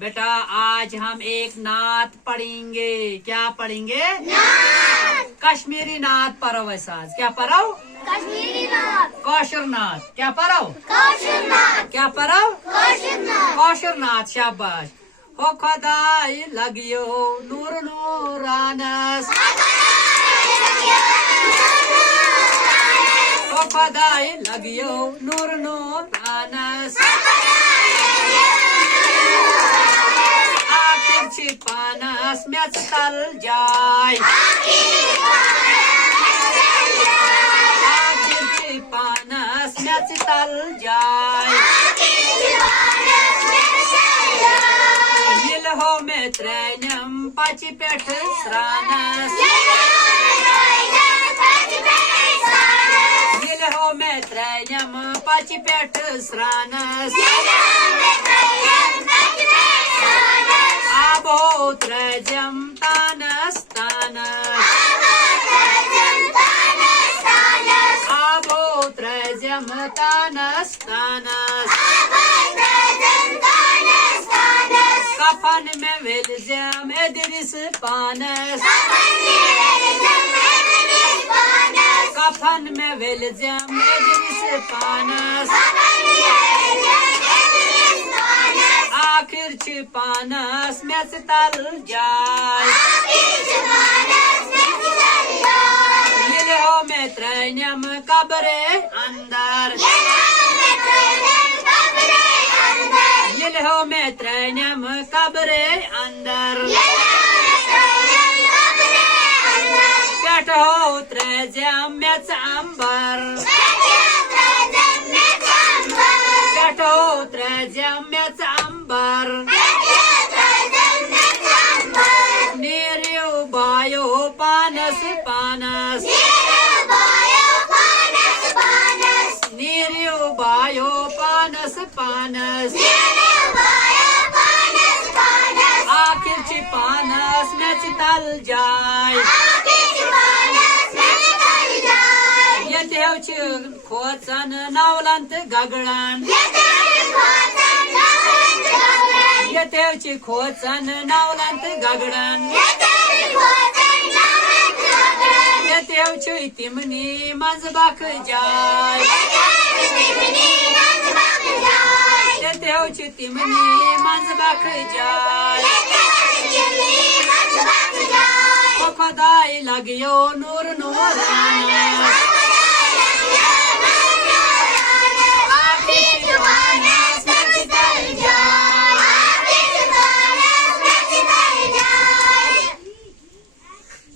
बेटा आज हम एक नात पढ़ेंगे। क्या पढ़ेंगे? नात। कश्मीरी नात पढ़ो। वैसा आज क्या पढ़ो? कश्मीरी नात। कौशर नात। क्या पढ़ो? कौशर नात। क्या पढ़ो? कौशर नात। कौशर नात। शाबाश। हो खुदाई लगियो नूर नूरानस। हो खुदाई लगियो नूर नूरानस। आखिर छिपानस में तल जाय। आखिर छिपानस में तल जाय। यिल हो में त्रैनम पाची पेठ स्रानस। यिल हो में त्रैनम पाची पेठ स्रानस। अब हो त्रैजम तानस तानस। अब हो त्रैजम तानस तानस। कफन में विलजम इदरिस पानस। कफन में विलजम इदरिस पानस। आखिर छिपानस में से तल जाय। यिल हो में त्रैनम कब्रे अंदर। यिल हो में त्रैनम कब्रे अंदर। पेट हो त्रैजम में अंबर। पेट हो त्रैजम में अंबर। नेरियो बायो पानस पानस। नेरियो बायो पानस पानस। आखिर छिपानस में तल जाय। ये खोचन नावलंत गगड़न। ये खोचन नावलंत गगड़न। ये तिमनी मंजबक जाय। ये तिमनी मंजबक जाय। खुदाई लगियो नूर नूरानस।